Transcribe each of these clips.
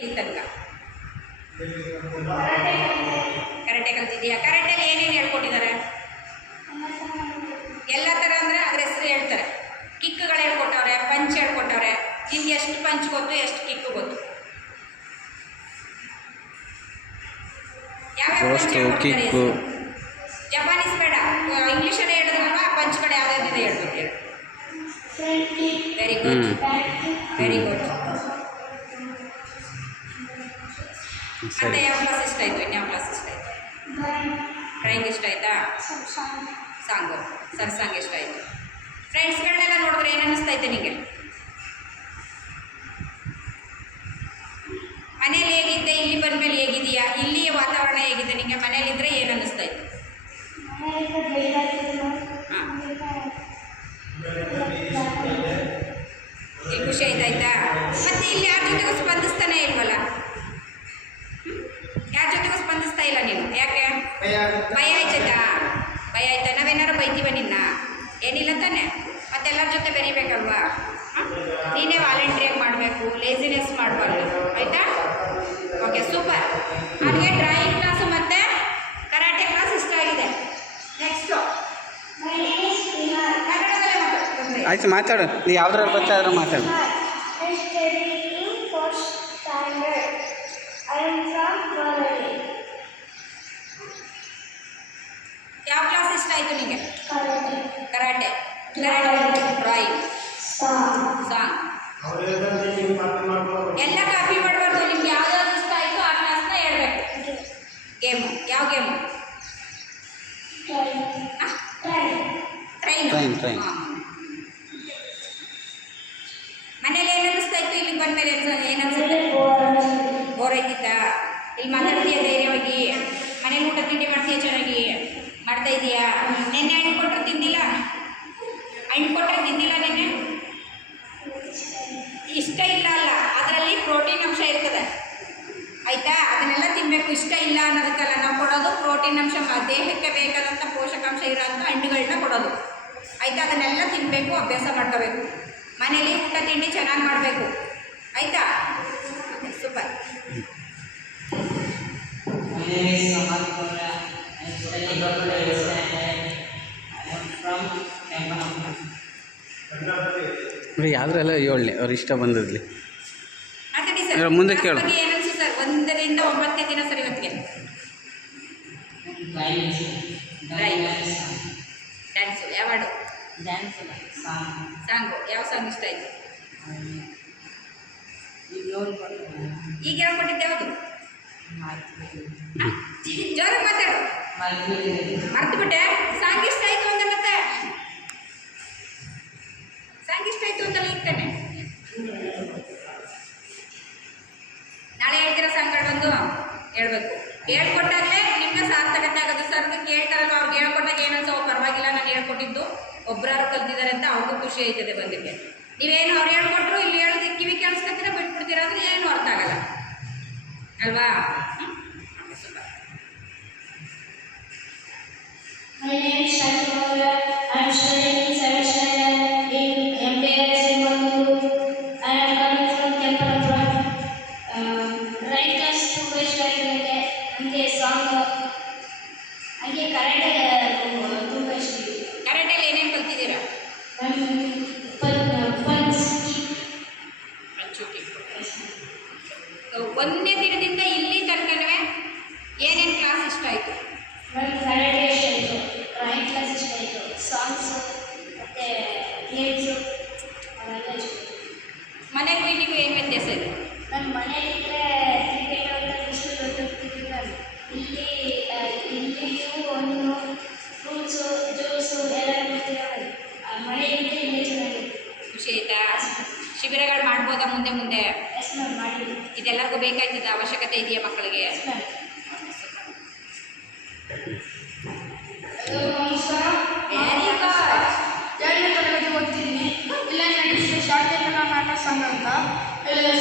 ಇಲ್ಲಿ ತನಕ ಕರಾಟೆ ಕಲ್ತಿದ್ದೀಯಾ? ಕರಾಟೆಗೆ ಏನೇನು ಹೇಳ್ಕೊಟ್ಟಿದ್ದಾರೆ? ಎಲ್ಲ ಥರ ಅಂದರೆ ಅದ್ರ ಹೆಸರು ಹೇಳ್ತಾರೆ. ಕಿಕ್ಗಳು ಹೇಳ್ಕೊಟ್ಟವ್ರೆ, ಪಂಚ್ ಹೇಳ್ಕೊಟ್ಟವ್ರೆ. ನಿಮ್ಗೆ ಎಷ್ಟು ಪಂಚ್ ಗೊತ್ತು, ಎಷ್ಟು ಕಿಕ್ಕು ಗೊತ್ತು? ಯಾವ್ಯಾವ ಪಂಚ್ ಹೇಳ್ಕೊಟ್ಟಿದ್ದಾರೆ? ಜಪಾನೀಸ್ ಬೇಡ, ಇಂಗ್ಲೀಷಲ್ಲೇ ಹೇಳಿದ್ರಲ್ವ, ಪಂಚ್ಗಳು ಯಾವ್ದಾವ್ದಿದೆ ಹೇಳ್ಬೇಕು ಹೇಳಿ. Very good, very good. ಮತ್ತೆ ಯಾವ ಕ್ಲಾಸ್ ಇಷ್ಟ ಆಯಿತು? ಇನ್ಯಾವ ಕ್ಲಾಸ್ ಇಷ್ಟ ಆಯಿತು? ಡ್ರಾಯಿಂಗ್ ಇಷ್ಟ ಆಯಿತಾ? ಸಾಂಗು, ಸಾಂಗ್ ಇಷ್ಟ ಆಯಿತು. ಫ್ರೆಂಡ್ಸ್ಗಳನ್ನೆಲ್ಲ ನೋಡಿದ್ರೆ ಏನು ಅನ್ನಿಸ್ತೈತೆ ನಿಮಗೆ? ಮನೇಲಿ ಹೇಗಿದ್ದೆ, ಇಲ್ಲಿ ಬಂದಮೇಲೆ ಹೇಗಿದೆಯಾ? ಇಲ್ಲಿಯ ವಾತಾವರಣ ಹೇಗಿದೆ ನಿಮಗೆ? ಮನೇಲಿದ್ದರೆ ಏನು ಅನ್ನಿಸ್ತಾಯಿತ್ತು? ಹಾಂ, ಇಲ್ಲಿ ಖುಷಿ ಆಯ್ತಾಯ್ತಾ? ಮತ್ತು ಇಲ್ಲಿ ಯಾರ ಜೊತೆಗೂ ಸ್ಪಂದಿಸ್ತಾನೆ ಇಲ್ವಲ್ಲ? ಯಾರ ಜೊತೆಗೂ ಸ್ಪಂದಿಸ್ತಾ ಇಲ್ಲ ನೀನು, ಯಾಕೆ? ಭಯ ಆಯ್ತಾ? ಭಯ ಆಯ್ತಾ? ನಾವೇನಾರು ಬೈತೀವ ನಿನ್ನ? ಏನಿಲ್ಲ ತಾನೆ? ಮತ್ತೆಲ್ಲರ ಜೊತೆ ಬೆರಿಬೇಕಲ್ವಾ? ನೀನೇ ವಾಲಂಟ್ರಿಯಾಗಿ ಮಾಡಬೇಕು, ಲೇಸಿನೆಸ್ ಮಾಡಬಾರ್ದು, ಆಯಿತಾ? Okay, super. ನನಗೆ ಡ್ರಾಯಿಂಗ್ ಕ್ಲಾಸು ಮತ್ತು ಕರಾಟೆ ಕ್ಲಾಸ್ ಇಷ್ಟ ಆಗಿದೆ. ನೆಕ್ಸ್ಟು ಕನ್ನಡದಲ್ಲೇ ಮಾತಾಡ್ತೀನಿ. ಆಯ್ತು, ಮಾತಾಡು. ನೀವು ಯಾವ್ದ್ರಲ್ಲಿ ಬರ್ತಾಯಿದ್ರು ಮಾತಾಡು. ಯಾವ ಕ್ಲಾಸ್ ಇಷ್ಟ ಆಯಿತು ನಿಮಗೆ? Karate, drawing, song. ಎಲ್ಲ ಕಾಪಿ ಮಾಡಬಾರ್ದು. ನಿಮ್ಗೆ ಯಾವ್ದಾದ್ರು ಇಷ್ಟ ಆಯಿತು ಆ ಕ್ಲಾಸ್ನ ಹೇಳ್ಬೇಕು. ಗೇಮು, ಯಾವ ಗೇಮು? ಟ್ರೈನ್. ಮನೇಲಿ ಏನು ಅನ್ನಿಸ್ತಾ ಇತ್ತು? ಇಲ್ಲಿಗೆ ಬಂದಮೇಲೆ ಏನು ಅನ್ಸುತ್ತೆ? ಬೋರ್ ಐತಿತ್ತಾ? ಇಲ್ಲಿ ಮಾತಾಡ್ತೀಯ ಧೈರ್ಯವಾಗಿ? ಮನೇಲಿ ಊಟ ತಿಂಡಿ ಮಾಡ್ತೀಯ ಚೆನ್ನಾಗಿ? ಮಾಡ್ತಾ ಇದೀಯಾ? ನಿನ್ನೆ ಹಣ್ಣು ಕೊಟ್ಟರೆ ತಿಂದಿಲ್ಲ? ನಿನ್ನೆ ಇಷ್ಟ ಇಲ್ಲ ಅಲ್ಲ, ಅದರಲ್ಲಿ ಪ್ರೋಟೀನ್ ಅಂಶ ಇರ್ತದೆ, ಆಯಿತಾ? ಅದನ್ನೆಲ್ಲ ತಿನ್ನಬೇಕು. ಇಷ್ಟ ಇಲ್ಲ ಅನ್ನೋದಕ್ಕಲ್ಲ ನಾವು ಕೊಡೋದು, ಪ್ರೋಟೀನ್ ಅಂಶ, ದೇಹಕ್ಕೆ ಬೇಕಾದಂಥ ಪೋಷಕಾಂಶ ಇರೋಂಥ ಹಣ್ಣುಗಳನ್ನ ಕೊಡೋದು, ಆಯಿತಾ? ಅದನ್ನೆಲ್ಲ ತಿನ್ನಬೇಕು, ಅಭ್ಯಾಸ ಮಾಡ್ಕೋಬೇಕು. ಮನೇಲಿ ಊಟ ತಿಂಡಿ ಚೆನ್ನಾಗಿ ಮಾಡಬೇಕು, ಆಯಿತಾ? ಸೂಪರ್. ಯಾವ್ದ್ರೆಲ್ಲ ಹೇಳಿ, ಅವ್ರು ಇಷ್ಟ ಬಂದಿರಲಿ. ಮಾತಾಡಿ ಸರ್. ಮುಂದೆ ಕೇಳು. ಏನನ್ಸು ಸರ್? 1 ರಿಂದ 9ನೇ ದಿನ ಸರ್ ಇವತ್ತಿಗೆ? ಡ್ಯಾನ್ಸು. ಯಾವ ಹಾಡು? ಸಾಂಗು. ಯಾವ ಸಾಂಗ್ ಇಷ್ಟ ಆಯಿತು? ಈಗ ಹೇಳ್ಕೊಟ್ಟಿದ್ದೆ ಯಾವುದು? ಜೋರಾಗಿ ಮಾತಾಡು. ಮರ್ತುಬಿಟ್ಟೆ? ಸಾಂಗ್ ಇಷ್ಟ ಆಯಿತು ಅಂತ ಮತ್ತೆ? ಸಾಂಗ್ ಇಷ್ಟ ಆಯಿತು ಅಂತಲ್ಲ ಈಗ ತಾನೆ? ನಾಳೆ ಹೇಳ್ತೀರಾ ಸಾಂಗ್ಗಳು ಬಂದು? ಹೇಳ್ಬೇಕು. ಹೇಳ್ಕೊಟ್ಟಾಗಲೇ ನಿಮಗೆ ಸಾರ್ಥಕತೆ ಆಗೋದು. ಸರ್ಗೆ ಕೇಳ್ತಾರಲ್ಲ, ಅವ್ರಿಗೆ ಹೇಳ್ಕೊಟ್ಟಾಗ ಏನನ್ಸೋ ಪರವಾಗಿಲ್ಲ, ನಾನು ಹೇಳ್ಕೊಟ್ಟಿದ್ದು ಒಬ್ಬರಾರು ಕಲ್ತಿದ್ದಾರೆ ಅಂತ ಅವ್ರಿಗೂ ಖುಷಿ ಆಯ್ತದೆ ಬಂದಕ್ಕೆ. ನೀವೇನು ಅವ್ರು ಹೇಳ್ಕೊಟ್ರು ಇಲ್ಲಿ ಹೇಳೋದಕ್ಕೆ ಕಿವಿ ಕೇಳಿಸ್ಕೊತೀರ, ಬಿಟ್ಬಿಡ್ತೀರ ಅಂದರೆ ಏನು ಅರ್ಥ ಆಗಲ್ಲ ಅಲ್ವಾ? ಕರಾಟೆಯಲ್ಲಿ ಏನೇನು ಕಲ್ತಿದ್ದೀರಾ? ಒಂದನೇ ದಿನದಿಂದ ಇಲ್ಲಿ ತನಕವೇ ಏನೇನು ಕ್ಲಾಸ್ ಇಷ್ಟ ಆಯಿತು? ಡ್ರಾಯಿಂಗ್ ಕ್ಲಾಸ್ ಇಷ್ಟ ಆಯಿತು, ಸಾಂಗ್ಸು ಮತ್ತು ಗೇಮ್ಸು ಅವೆಲ್ಲ ಇಷ್ಟ ಆಯಿತು. ಮನೆಗೂ ಇಲ್ಲಿಗೂ ಏನು ವ್ಯತ್ಯಾಸ ಇದೆ? ನನ್ನ ಮನೆಯಲ್ಲಿದ್ದರೆ ಕ್ರಿಕೆಟ್ ಅಂತ ಇಷ್ಟು ದೊಡ್ಡ ಹೋಗ್ತಿದ್ದೆ ನಾನು. ಇಲ್ಲಿಯೂ ಹಣ್ಣು, ಫ್ರೂಟ್ಸು, ಜ್ಯೂಸು ಎಲ್ಲ ಕೊಡ್ತಿರೋದು. ಮನೆಯಲ್ಲಿದ್ದರೆ ಇಲ್ಲೇ ಚೆನ್ನಾಗಿದೆ. ಖುಷಿ ಆಯಿತಾ? ಶಿಬಿರಗಳು ಮಾಡ್ಬೋದಾ ಮುಂದೆ ಮುಂದೆ? ಎಸ್ ಮ್ಯಾಮ್, ಮಾಡಿ. ಇದೆಲ್ಲರಿಗೂ ಬೇಕಾಯ್ತದ? ಅವಶ್ಯಕತೆ ಇದೆಯಾ ಮಕ್ಕಳಿಗೆ? Yes ma'am. Very good. 2ನೇ ತರಗತಿ ಓದ್ತಿದ್ದೀನಿ. ಇಲ್ಲೇ ನಡೆಸಿದೆ ಶಾರದೆ ಕಲಾ ನಾಟಕ ಸಂಘ ಅಂತ.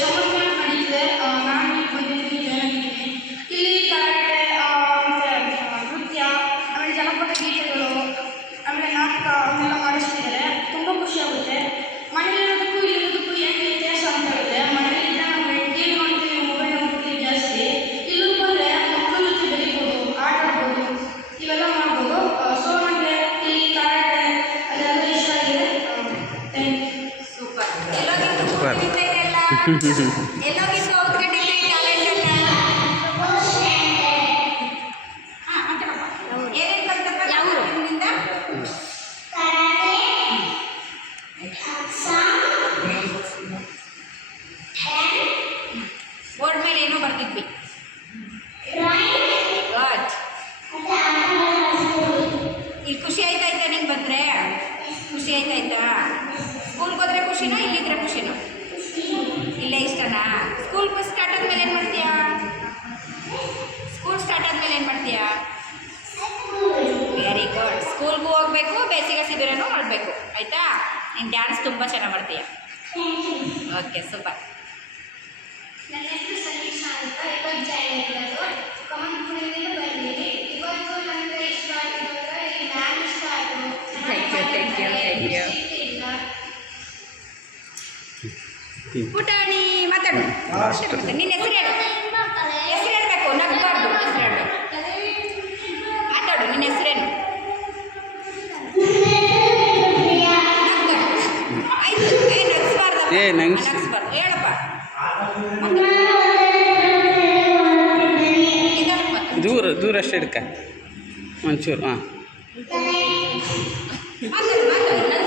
ಸಮರ್ಪಣೆ ನಡೀತಿದೆ. ನಾನು ಇಲ್ಲಿ ಬಂದಿದ್ದೀನಿ, ಜಾಯ್ನಿದ್ದೀನಿ. ಇಲ್ಲಿ ಕರಾಟೆ, ನೃತ್ಯ, ಆಮೇಲೆ ಜನಪದ ಗೀತೆಗಳು, ಆಮೇಲೆ ನಾಟಕ ಅವನ್ನೆಲ್ಲ ಮಾಡಿಸ್ತಿದ್ದಾರೆ. ತುಂಬ ಖುಷಿಯಾಗುತ್ತೆ. ಮನೆಯಲ್ಲಿರೋದಕ್ಕೂ ಇಲ್ಲಿರೋದಕ್ಕೂ ಏನು ವ್ಯತ್ಯಾಸ ಅಂತ ಹೇಳಿದ್ರೆ, ಮನೆಯಲ್ಲಿದ್ದರೆ ನಾವು ಟಿ ವಿ ನೋಡ್ತೀವಿ, ಮೊಬೈಲ್ ಎಲ್ಲೋಗಿದ್ದು ಔತ್ಕೊಂಡಿದ್ರಿ ಟ್ಯಾಲೆಂಟ್ ಎಲ್ಲ ಏನೇನು ಕಲ್ತಪ್ಪ ಯಾವ ನಿಮ್ಮಿಂದ ಬೋರ್ಡ್ ಮೇಲೆ ಏನೋ ಬರ್ತಿದ್ವಿ ಗುಡ್ ಈಗ ಖುಷಿ ಆಯ್ತಾಯ್ತಾ ನಿಂಗೆ ಬಂದರೆ ಖುಷಿ ಆಯ್ತಾಯ್ತಾ ಸ್ಕೂಲ್ಗೆ ಹೋದ್ರೆ ಖುಷಿನೋ ಇಲ್ಲಿದ್ರೆ ಖುಷಿನೋ ಇಲ್ಲೇ ಇಷ್ಟನಾ ಸ್ಕೂಲ್ ಸ್ಟಾರ್ಟ್ ಆದ್ಮೇಲೆ ಏನು ಮಾಡ್ತೀಯಾ ಸ್ಕೂಲ್ ಸ್ಟಾರ್ಟ್ ಆದ್ಮೇಲೆ ಏನು ಮಾಡ್ತೀಯಾ ವೆರಿ ಗುಡ್ ಸ್ಕೂಲ್ಗೂ ಹೋಗಬೇಕು ಬೇಸಿಗೆ ಶಿಬಿರನೂ ಮಾಡಬೇಕು ಆಯಿತಾ ನೀನು ಡ್ಯಾನ್ಸ್ ತುಂಬ ಚೆನ್ನಾಗಿ ಮಾಡ್ತೀಯ ಓಕೆ ಸೂಪರ್ ನನ್ನ ಹೆಸರು ಸಮೀಕ್ಷಾ ಅಂತ 20 ಜಾಯಿನ್ ಕಮಂಪುರದಿಂದ ಬಂದಿದ್ದೀನಿ. ಇವತ್ತು ನನಗೆ ಇಷ್ಟ ಆಗಿರೋದ್ರೆ ಈ ಮ್ಯಾಮ್ ಇಷ್ಟ ಆಯಿತು. Thank you. ಪುಟಾಣಿ ಮಾತಾಡು ನಿನ್ನ ಹೆಸರು ಹೇಳು ಹೆಸರು ಹೇಳಬೇಕು ನಗಬಾರ್ದು ಹೆಸರು ಹೇಳಬೇಕು ಮಾತಾಡು ನಿನ್ನ ಹೆಸರೇನು ಆಯ್ತು ನಗಿಸ್ಬಾರ್ದು ನಗಿಸ್ಬಾರ್ದು ಹೇಳಪ್ಪ ದೂರ ಅಷ್ಟೇ ಹಿಡ್ಕ ಒಂಚೂರು ಹಾಂ ಮಾತಾಡು